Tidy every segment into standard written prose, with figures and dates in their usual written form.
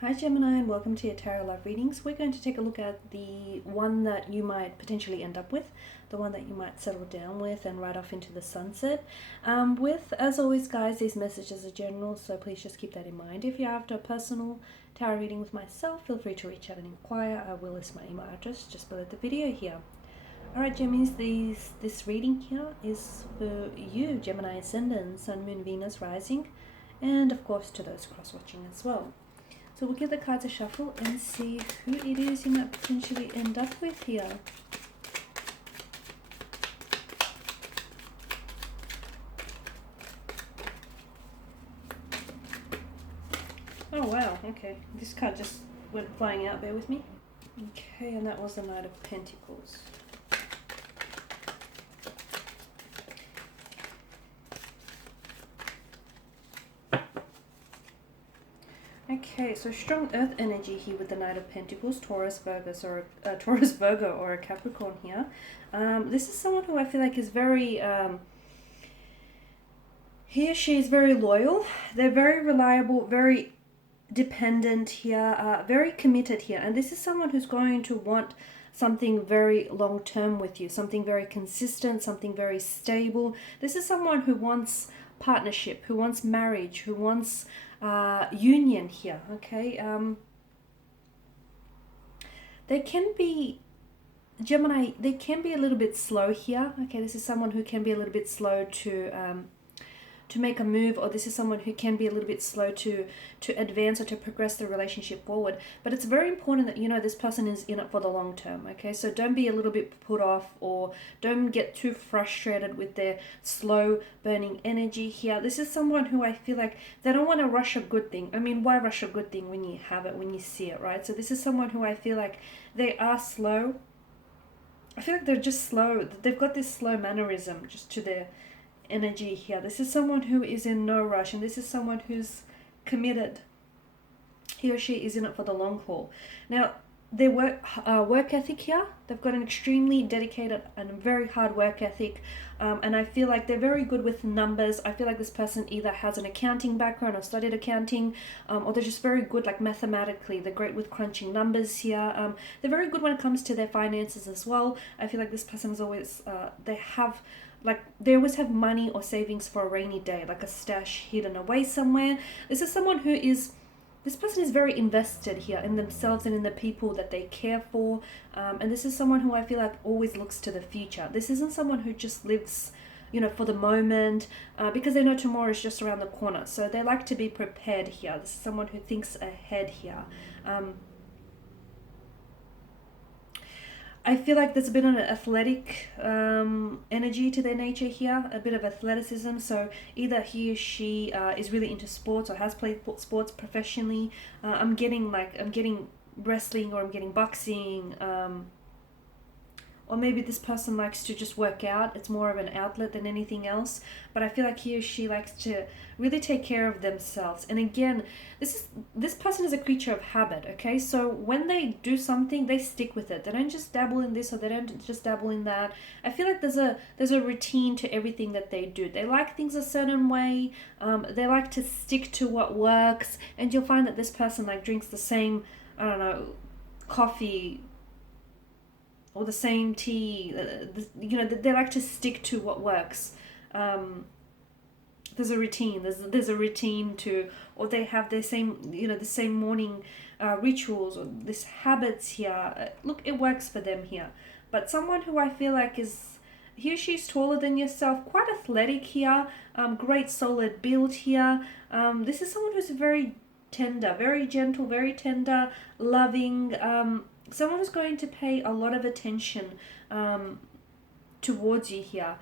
Hi Gemini, and welcome to your Tarot Love Readings. We're going to take a look at the one that you might potentially end up with, the one that you might settle down with and ride off into the sunset. As always guys, these messages are general, so please just keep that in mind. If you're after a personal tarot reading with myself, feel free to reach out and inquire. I will list my email address just below the video here. Alright Gemmies, this reading here is for you, Gemini Ascendant, Sun, Moon, Venus, Rising, and of course to those cross-watching as well. So we'll give the cards a shuffle and see who it is you might potentially end up with here. Oh wow, okay. This card just went flying out, bear with me. Okay, and that was the Knight of Pentacles. Okay, so strong earth energy here with the Knight of Pentacles, Taurus, Virgo, or a Capricorn here. This is someone who I feel like is very, he or she is very loyal. They're very reliable, very dependent here, very committed here. And this is someone who's going to want something very long term with you, something very consistent, something very stable. This is someone who wants partnership, who wants marriage, who wants union here. Okay, they can be Gemini, they can be a little bit slow here. Okay, this is someone who can be a little bit slow to make a move, or this is someone who can be a little bit slow to advance or to progress the relationship forward. But it's very important that you know this person is in it for the long term. Okay, so don't be a little bit put off, or don't get too frustrated with their slow burning energy here. This is someone who I feel like they don't want to rush a good thing. I mean, why rush a good thing when you have it, when you see it, right? So this is someone who I feel like they are slow. I feel like they're just slow. They've got this slow mannerism just to their energy here. This is someone who is in no rush, and this is someone who's committed. He or she is in it for the long haul. Now, their work ethic here, they've got an extremely dedicated and very hard work ethic, and I feel like they're very good with numbers. I feel like this person either has an accounting background or studied accounting, or they're just very good like mathematically. They're great with crunching numbers here. They're very good when it comes to their finances as well. I feel like this person is always they always have money or savings for a rainy day, like a stash hidden away somewhere. This person is very invested here in themselves and in the people that they care for. And this is someone who I feel like always looks to the future. This isn't someone who just lives, you know, for the moment, because they know tomorrow is just around the corner. So they like to be prepared here. This is someone who thinks ahead here. I feel like there's a bit of an athletic energy to their nature here, a bit of athleticism. So either he or she is really into sports or has played sports professionally. I'm getting wrestling, or I'm getting boxing, or maybe this person likes to just work out. It's more of an outlet than anything else. But I feel like he or she likes to really take care of themselves. And again, this person is a creature of habit, okay? So when they do something, they stick with it. They don't just dabble in this, or they don't just dabble in that. I feel like there's a routine to everything that they do. They like things a certain way. They like to stick to what works. And you'll find that this person like drinks the same, I don't know, coffee or the same tea. You know, they like to stick to what works. There's a routine. There's a routine to, or they have the same morning rituals, or this habits here. Look, it works for them here. But someone who I feel like is, he or she's taller than yourself, quite athletic here, great solid build here. This is someone who's very tender, very gentle, very tender, loving. Someone who's going to pay a lot of attention towards you here.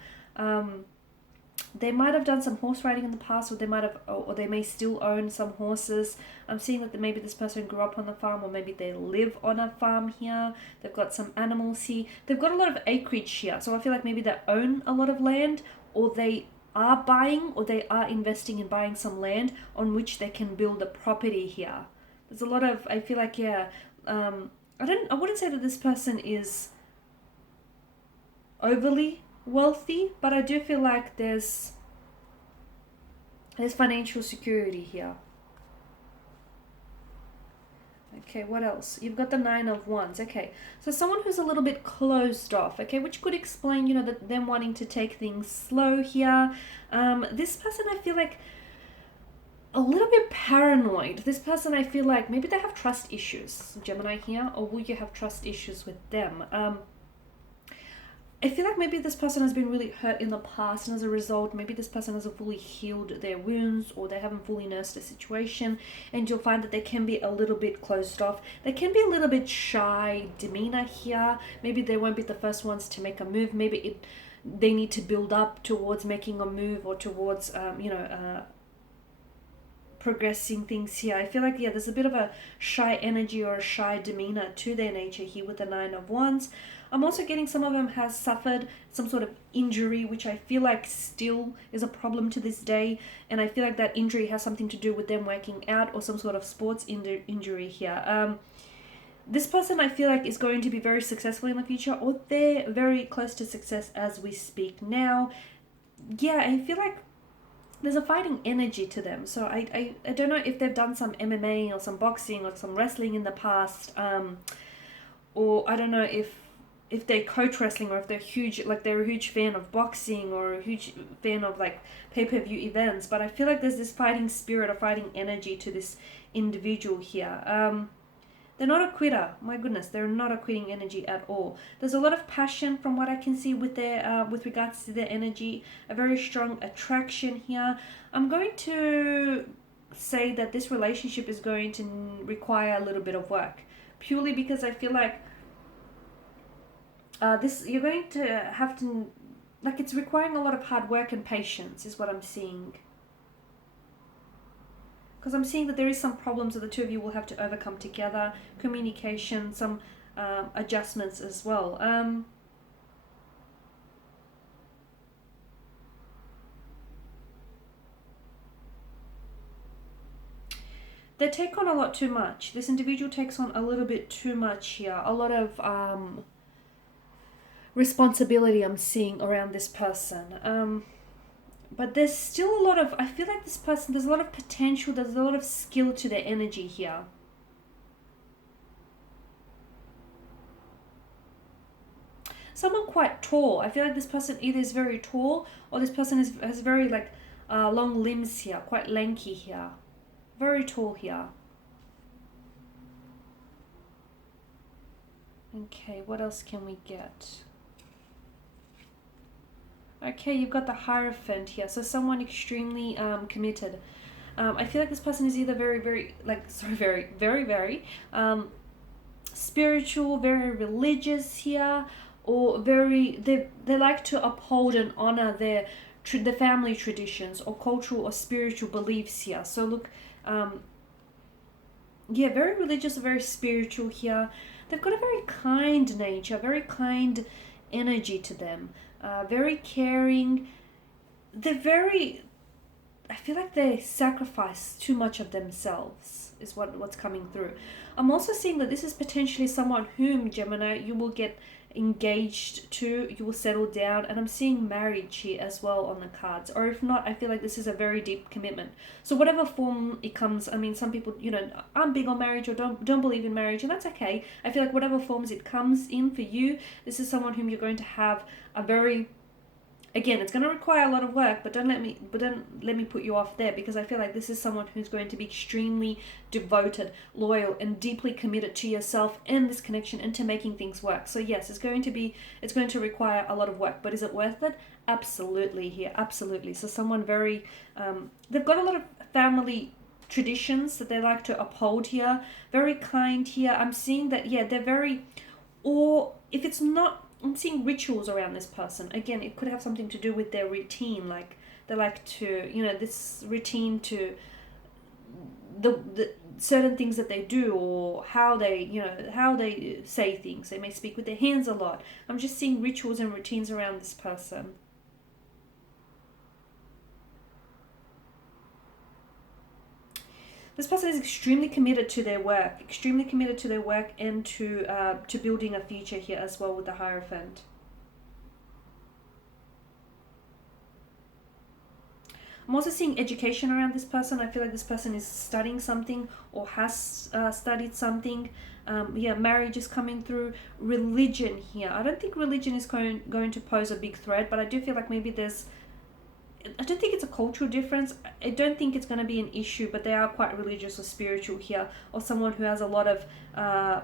They might have done some horse riding in the past, or they may still own some horses. I'm seeing that maybe this person grew up on the farm, or maybe they live on a farm here. They've got some animals here. They've got a lot of acreage here, so I feel like maybe they own a lot of land, or they are buying, or they are investing in buying some land on which they can build a property here. There's a lot of, I feel like, yeah, I wouldn't say that this person is overly wealthy, but I do feel like there's financial security here. Okay, what else? You've got the Nine of Wands. Okay, so someone who's a little bit closed off, okay, which could explain, you know, that them wanting to take things slow here. This person, I feel like, a little bit paranoid. This person, I feel like, maybe they have trust issues, Gemini here, or will you have trust issues with them? I feel like maybe this person has been really hurt in the past, and as a result, maybe this person hasn't fully healed their wounds, or they haven't fully nursed the situation, and you'll find that they can be a little bit closed off. They can be a little bit shy demeanor here. Maybe they won't be the first ones to make a move. Maybe they need to build up towards making a move, or towards, progressing things here. I feel like, yeah, there's a bit of a shy energy or a shy demeanor to their nature here with the Nine of Wands. I'm also getting some of them has suffered some sort of injury, which I feel like still is a problem to this day. And I feel like that injury has something to do with them working out or some sort of sports injury here. This person, I feel like, is going to be very successful in the future, or they're very close to success as we speak now. Yeah, I feel like there's a fighting energy to them. So I don't know if they've done some MMA or some boxing or some wrestling in the past, or I don't know if they're coach wrestling, or if they're they're a huge fan of boxing, or a huge fan of like pay-per-view events. But I feel like there's this fighting spirit or fighting energy to this individual here. They're not a quitter. My goodness, they're not a quitting energy at all. There's a lot of passion from what I can see with their with regards to their energy. A very strong attraction here. I'm going to say that this relationship is going to require a little bit of work, purely because I feel like you're going to have to, like, it's requiring a lot of hard work and patience is what I'm seeing. Because I'm seeing that there is some problems that the two of you will have to overcome together. Communication, some adjustments as well. They take on a lot too much. This individual takes on a little bit too much here. A lot of responsibility I'm seeing around this person. But there's still a lot of, I feel like this person, there's a lot of potential, there's a lot of skill to their energy here. Someone quite tall. I feel like this person either is very tall, or this person has very like long limbs here, quite lanky here. Very tall here. Okay, what else can we get? Okay, you've got the Hierophant here. So someone extremely committed. I feel like this person is either very spiritual, very religious here, or they like to uphold and honor their the family traditions or cultural or spiritual beliefs here. So look, yeah, very religious, very spiritual here. They've got a very kind nature, very kind energy to them. Very caring. I feel like they sacrifice too much of themselves is what's coming through. I'm also seeing that this is potentially someone whom, Gemini, you will get engaged to, you will settle down, and I'm seeing marriage here as well on the cards. Or if not, I feel like this is a very deep commitment. So whatever form it comes, I mean, some people, aren't big on marriage or don't believe in marriage, and that's okay. I feel like whatever forms it comes in for you, this is someone whom you're going to have a very, again, it's going to require a lot of work, but don't let me put you off there, because I feel like this is someone who's going to be extremely devoted, loyal, and deeply committed to yourself and this connection and to making things work. So yes, it's going to require a lot of work, but is it worth it? Absolutely here, absolutely. So someone very, they've got a lot of family traditions that they like to uphold here, very kind here. I'm seeing that, yeah, they're very, or if it's not, I'm seeing rituals around this person. Again, it could have something to do with their routine, like they like to, this routine to the certain things that they do, or how they say things. They may speak with their hands a lot. I'm just seeing rituals and routines around this person. This person is extremely committed to their work, and to building a future here as well with the Hierophant. I'm also seeing education around this person. I feel like this person is studying something or has studied something. Yeah, marriage is coming through. Religion here. I don't think religion is going to pose a big threat, but I do feel like maybe I don't think it's a cultural difference. I don't think it's going to be an issue, but they are quite religious or spiritual here, or someone who has a lot of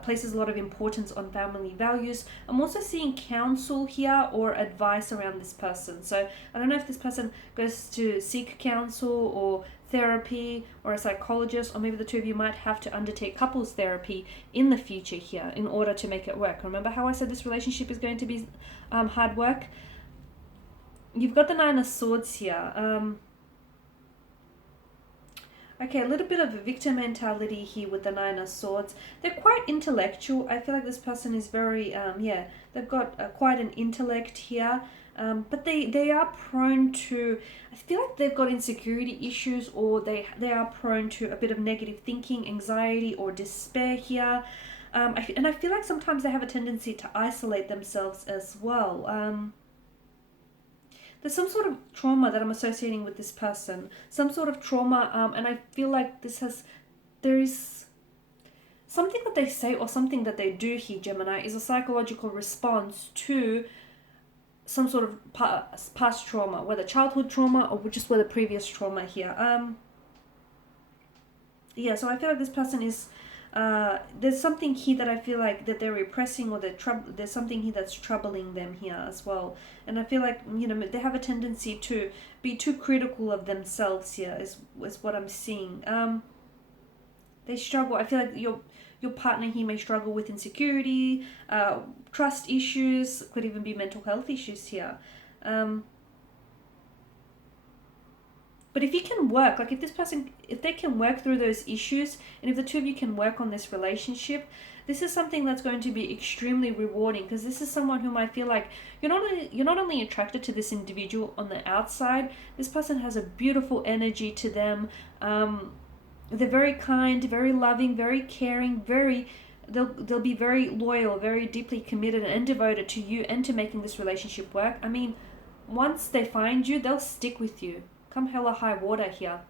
places a lot of importance on family values. I'm also seeing counsel here or advice around this person. So I don't know if this person goes to seek counsel or therapy or a psychologist, or maybe the two of you might have to undertake couples therapy in the future here in order to make it work. Remember how I said this relationship is going to be hard work? You've got the Nine of Swords here. Okay, a little bit of a victim mentality here with the Nine of Swords. They're quite intellectual. I feel like this person is very, yeah, they've got quite an intellect here. But they are prone to, I feel like they've got insecurity issues, or they are prone to a bit of negative thinking, anxiety, or despair here. And I feel like sometimes they have a tendency to isolate themselves as well. There's some sort of trauma that I'm associating with this person. Some sort of trauma, and I feel like there is something that they say or something that they do here, Gemini, is a psychological response to some sort of past trauma, whether childhood trauma or just whether previous trauma here. Yeah, so I feel like this person is, there's something here that I feel like that they're repressing, or there's something here that's troubling them here as well. And I feel like, you know, they have a tendency to be too critical of themselves here is what I'm seeing. They struggle. I feel like your partner here may struggle with insecurity, trust issues, could even be mental health issues here. But if you can work, like if they can work through those issues, and if the two of you can work on this relationship, this is something that's going to be extremely rewarding, because this is someone whom I feel like you're not only attracted to this individual on the outside, this person has a beautiful energy to them. They're very kind, very loving, very caring, they'll be very loyal, very deeply committed and devoted to you and to making this relationship work. I mean, once they find you, they'll stick with you. Come hell or high water here.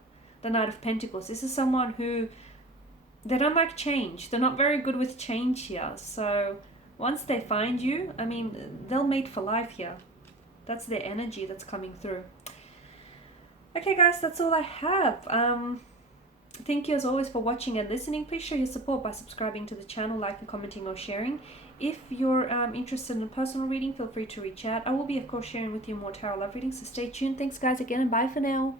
The Knight of Pentacles. This is someone who, they don't like change. They're not very good with change here. So once they find you, I mean, they'll mate for life here. That's their energy that's coming through. Okay, guys, that's all I have. Thank you as always for watching and listening. Please show your support by subscribing to the channel, liking, commenting, or sharing. If you're interested in a personal reading, feel free to reach out. I will be, of course, sharing with you more tarot love readings, so stay tuned. Thanks, guys, again, and bye for now.